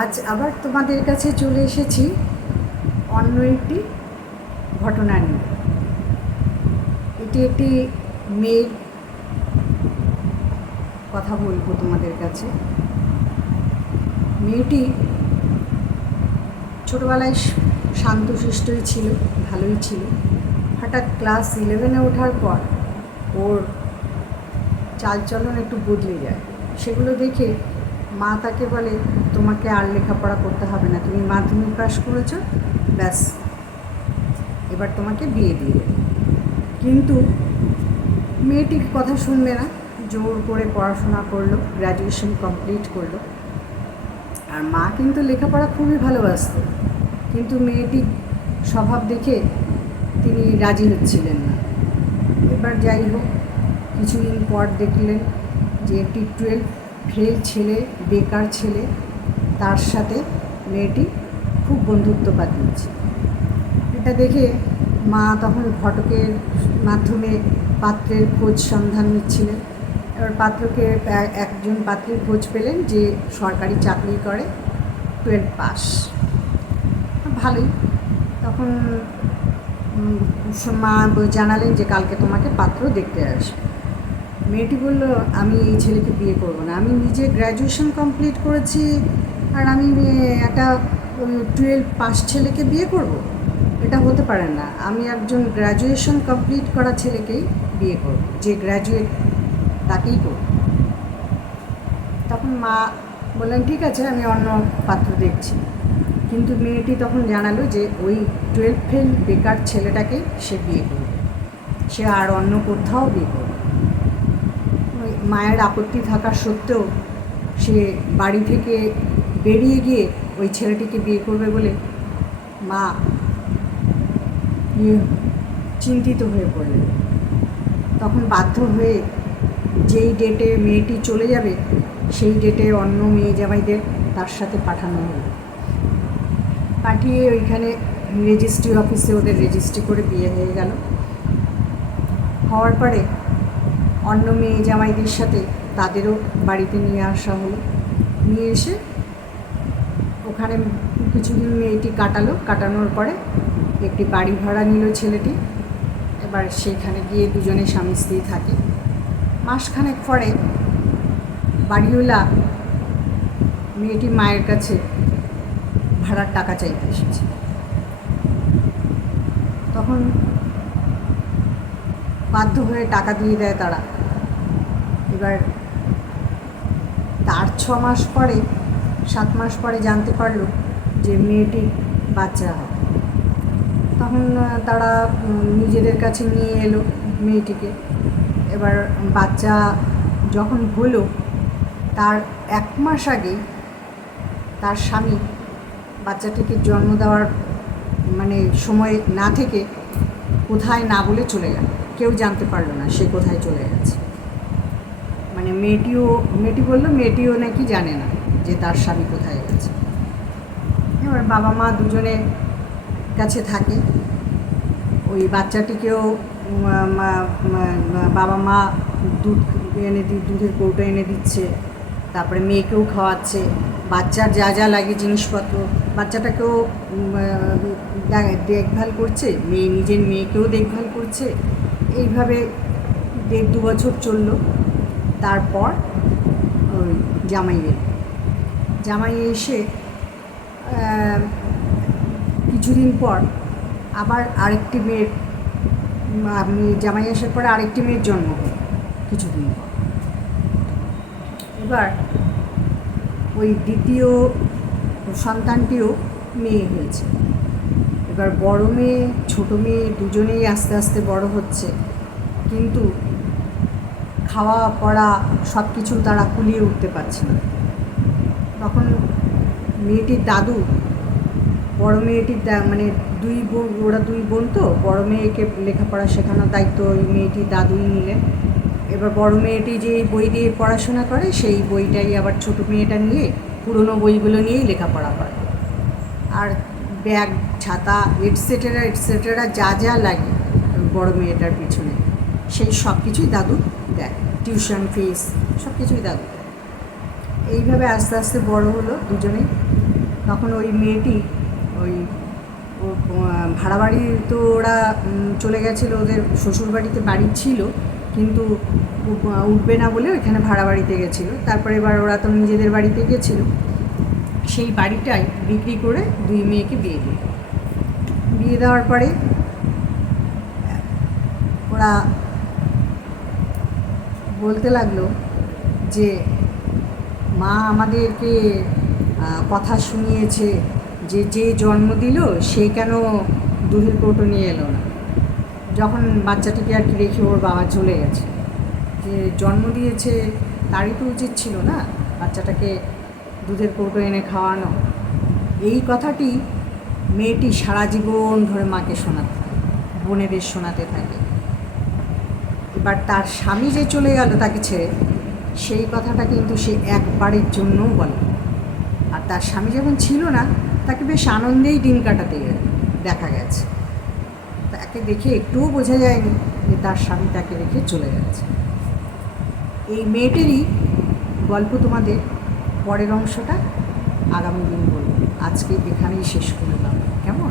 আজ আবার তোমাদের কাছে চলে এসেছি অন্য একটি ঘটনা নিয়ে। এটি একটি মেয়ের কথা বলবো তোমাদের কাছে। মেয়েটি ছোটোবেলায় শান্তশিষ্টই ছিল, ভালোই ছিল। হঠাৎ ক্লাস 11-এ ওঠার পর ওর চালচলন একটু বদলে যায়। সেগুলো দেখে মা তাকে বলে, তোমাকে আর লেখাপড়া করতে হবে না, তুমি মাধ্যমিক পাস করেছো, ব্যাস এবার তোমাকে বিয়ে দিয়ে দেবে। কিন্তু মেয়েটি কথা শুনবে না, জোর করে পড়াশোনা করলো, গ্র্যাজুয়েশন কমপ্লিট করলো। আর মা কিন্তু লেখাপড়া খুবই ভালোবাসত, কিন্তু মেয়েটির স্বভাব দেখে তিনি রাজি হচ্ছিলেন না। এবার যাই হোক, কিছুদিন পর দেখলেন যে একটি 12 ফেল ছেলে, বেকার ছেলে, তার সাথে মেয়েটি খুব বন্ধুত্ব পাতিয়েছে। এটা দেখে মা তখন ঘটকের মাধ্যমে পাত্রের খোঁজ সন্ধান নিচ্ছিলেন। এবার একজন পাত্রের খোঁজ পেলেন যে সরকারি চাকরি করে, 12 পাস, ভালোই। তখন মা জানালেন যে কালকে তোমাকে পাত্র দেখতে আসবে। মেয়েটি বলল, আমি এই ছেলেকে বিয়ে করব না, আমি নিজে গ্র্যাজুয়েশন কমপ্লিট করেছি আর আমি একটা 12 পাস ছেলেকে বিয়ে করব? এটা হতে পারে না, আমি একজন গ্র্যাজুয়েশন কমপ্লিট করা ছেলেকেই বিয়ে করব, যে গ্র্যাজুয়েট তাকেই করব। তখন মা বললেন, ঠিক আছে, আমি অন্য পাত্র দেখছি। কিন্তু মেয়েটি তখন জানালো যে ওই 12 ফেল বেকার ছেলেটাকেই সে বিয়ে করবে, সে আর অন্য কোথাও বিয়ে করবে। ওই মায়ের আপত্তি থাকা সত্ত্বেও সে বাড়ি থেকে বেরিয়ে গিয়ে ওই ছেলেটিকে বিয়ে করবে বলে মা চিন্তিত হয়ে পড়লেন। তখন বাধ্য হয়ে যেই ডেটে মেয়েটি চলে যাবে সেই ডেটে অন্য মেয়ে জামাইদের তার সাথে পাঠানো হলো। পাঠিয়ে ওইখানে রেজিস্ট্রি অফিসে ওদের রেজিস্ট্রি করে বিয়ে হয়ে গেল। হওয়ার পরে অন্য মেয়ে জামাইদের সাথে তাদেরও বাড়িতে নিয়ে আসা হলো। নিয়ে এসে ওখানে কিছুদিন মেয়েটি কাটানোর পরে একটি বাড়ি ভাড়া নিল ছেলেটি। এবার সেইখানে গিয়ে দুজনে স্বামী স্ত্রী থাকে। মাসখানেক পরে বাড়িওয়ালা মেয়েটি মায়ের কাছে ভাড়ার টাকা চাইতে এসেছে। তখন বাধ্য হয়ে টাকা দিয়ে দেয় তারা। এবার তার 6 মাস পরে, 7 মাস পরে জানতে পারলো যে মেয়েটির বাচ্চা হবে। তখন তারা নিজেদের কাছে নিয়ে এলো মেয়েটিকে। এবার বাচ্চা যখন হলো, তার 1 মাস আগেই তার স্বামী বাচ্চাটিকে জন্ম দেওয়ার সময় না থেকে কোথায় না বলে চলে গেল। কেউ জানতে পারলো না সে কোথায় চলে গেছে। মেয়েটি বললো মেয়েটিও নাকি জানে না যে তার স্বামী কোথায় গেছে। এবার বাবা মা দুজনে কাছে থাকে। ওই বাচ্চাটিকেও বাবা মা দুধের কৌটো এনে দিচ্ছে, তারপরে মেয়েকেও খাওয়াচ্ছে, বাচ্চার যা যা লাগে জিনিসপত্র বাচ্চাটাকেও দেখভাল করছে, নিজের মেয়েকেও দেখভাল করছে। এইভাবে 1.5-2 বছর চলল। তারপর ওই জামাই এসে কিছুদিন পর আবার আরেকটি মেয়ের জামাই আসার পরে আরেকটি মেয়ের জন্ম হলো কিছুদিন পর। এবার ওই দ্বিতীয় সন্তানটিও মেয়ে হয়েছে। এবার বড় মেয়ে ছোট মেয়ে দুজনেই আস্তে আস্তে বড় হচ্ছে, কিন্তু খাওয়া পড়া সব কিছু তারা কুলিয়ে উঠতে পারছে না। তখন মেয়েটির দাদু, বড় মেয়েটির ওরা দুই বোন, তো বড় মেয়েকে লেখাপড়া শেখানোর দায়িত্ব ওই মেয়েটির দাদুই নিলেন। এবার বড় মেয়েটি যে বই দিয়ে পড়াশোনা করে সেই বইটাই আবার ছোট মেয়েটা নিয়ে পুরনো বইগুলো নিয়েই লেখাপড়া করে। আর ব্যাগ, ছাতা, এটসেট্রা যা যা লাগে বড় মেয়েটার পিছনে সেই সব কিছুই দাদু দেয়, টিউশন ফিস সব কিছুই দাদু দেয়। এইভাবে আস্তে আস্তে বড় হলো দুজনেই। তখন ওই মেয়েটি ওই ভাড়া বাড়ি তো ওরা চলে গেছিলো, ওদের শ্বশুরবাড়িতে বাড়ি ছিল কিন্তু উঠবে না বলে ওইখানে ভাড়া বাড়িতে গেছিলো। তারপরে এবার ওরা তো নিজেদের বাড়িতে গেছিলো, সেই বাড়িটাই বিক্রি করে দুই মেয়েকে বিয়ে দেওয়ার পরে ওরা বলতে লাগলো যে মা আমাদেরকে কথা শুনিয়েছে যে যে জন্ম দিল সে কেন দুধের কৌটো নিয়ে এলো না। যখন বাচ্চাটিকে আর কি রেখে ওর বাবা চলে গেছে, যে জন্ম দিয়েছে তারই তো উচিত ছিল না বাচ্চাটাকে দুধের কৌটো এনে খাওয়ানো। এই কথাটি মেয়েটি সারা জীবন ধরে মাকে শোনাতে থাকে, বোনেদের শোনাতে থাকে। এবার তার স্বামী যে চলে গেল তাকে ছেড়ে, সেই কথাটা কিন্তু সে একবারের জন্যও বলে। আর তার স্বামী যখন ছিল না তাকে বেশ আনন্দেই দিন কাটাতে দেখা গেছে। তাকে দেখে একটুও বোঝা যায়নি যে তার স্বামী তাকে রেখে চলে গেছে। এই মেয়েটেরই গল্প তোমাদের পরের অংশটা আগামী দিন বলবো। আজকে এখানেই শেষ করলাম, কেমন?